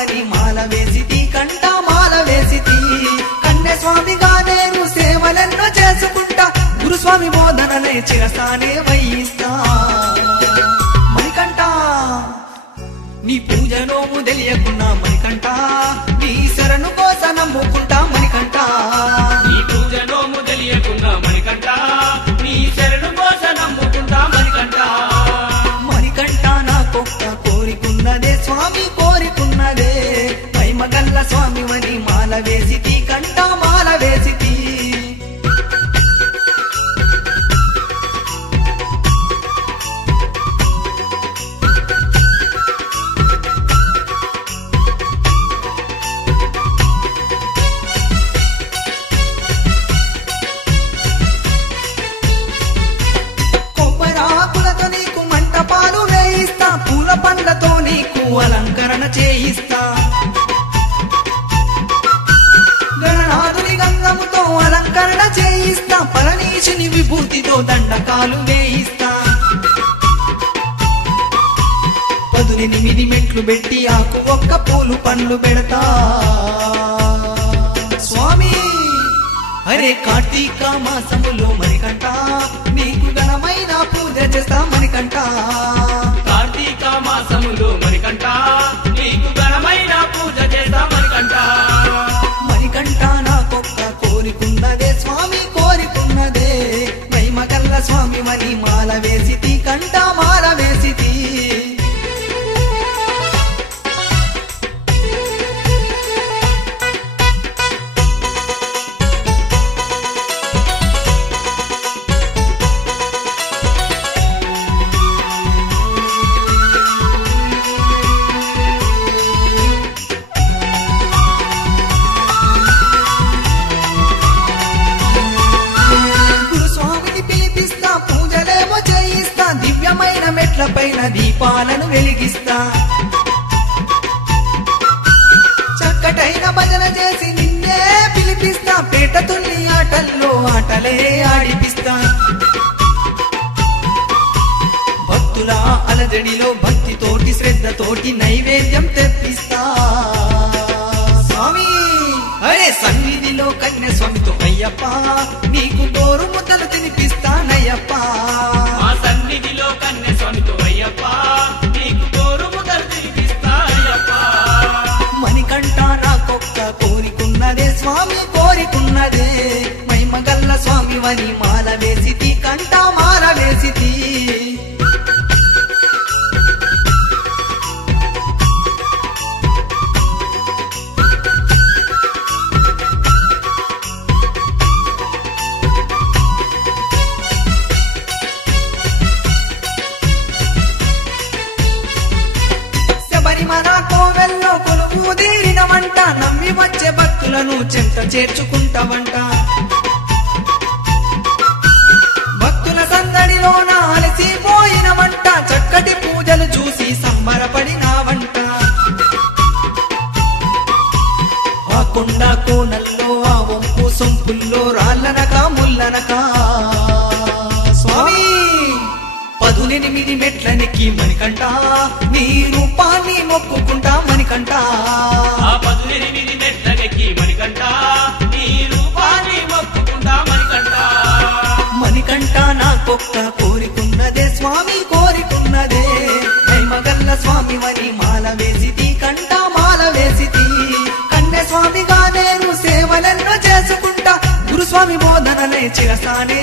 వని మాల వేసితి కంట మాల వేసితి కన్నె స్వామిగా నేను సేవలెన్నో చేసుకుంటా గురుస్వామి బోధనలే చిరసానే వహిస్తా మణికంఠ నీ పూజ నోము తెలియకున్నా మణికంఠ నీ శరణు కోస నమ్ముకుంటా మణికంఠ నీ పూజ నోము తెలియకున్నా మణికంఠ నీ శరణు కోస నమ్ముకుంటా మణికంఠ మణికంఠ నాకొక్క కోరికున్నదే స్వామి కోరికున్నదే మహిమగల్ల స్వామి వని మాల వేసితి కంట మాల వేసితి కొబ్బరాకులతో నీకు మంటపాలు వేయిస్తా పూల పండ్లతో నీకు అలంకరణ చేయిస్తా గణనాథుని గంధముతో అలంకరణ చేయిస్తా పరమేశుని విభూతితో దండకాలు వేయిస్తా 18 మెట్లు పెట్టి ఆకు ఒక్క పూలు పండ్లు పెడతా స్వామి అరే కార్తీక మాసములో మణికంఠ నీకు ఘనమైన పూజ చేస్తా మణికంఠ కార్తీక మాసములో మణికంఠ నీకు ఘనమైన పూజ చేస్తా మణికంఠ మణికంఠ నాకొక్క కోరికున్నదే స్వామి కోరికున్నదే మహిమగల్ల స్వామి వని మాల వేసితి కంట మాల వేసితి పైన దీపాలను వెలిగిస్తా చక్కటైన భజన చేసి నిన్నే పిలిపిస్తా పేట తుల్లి ఆటల్లో ఆటలే ఆడిపిస్తా భక్తుల అలజడిలో భక్తితోటి శ్రద్ధతోటి నైవేద్యం తెప్పిస్తా స్వామి అరే సన్నిధిలో కన్య స్వామితో అయ్యప్ప నీకు గోరు ముద్దలు తినిపిస్తానయ్యప్ప సన్నిధిలో కన్య స్వామితో అయ్యప్ప నీకు గోరు ముద్దలు తినిపిస్తా అయ్యప్ప మణికంఠ నాకొక్క కోరికున్నదే స్వామి కోరికున్నదే మహిమగల్ల స్వామి వని మాల వేసితి కంట మాల వేసితి మన కోవెల్లో కొలువు తీరినవంట నమ్మి వచ్చే భక్తులను చెంత చేర్చుకుంటావంట భక్తుల సందడిలోన అలసిపోయినవంట చక్కటి పూజలు చూసి సంబరపడినావంట ఆ కొండ కోనల్లో ఆ వంపు సొంపుల్లో రాళ్ళనక ముల్లనక స్వామి 18 మెట్లనికి మణికంఠ నీ రూపాన్ని మొక్కుకుంటా మణికంఠ 18 మెట్లనికి మణికంఠ నీ రూపాన్ని మొక్కుకుంటా మణికంఠ మణికంఠ నాకొక్క కోరికున్నదే స్వామి కోరికున్నదే మహిమగల్ల స్వామి వని మాల వేసితి కంట మాల వేసితి కన్నె స్వామిగా నేను సేవలెన్నో చేసుకుంటా గురుస్వామి బోధనలే చిరసానే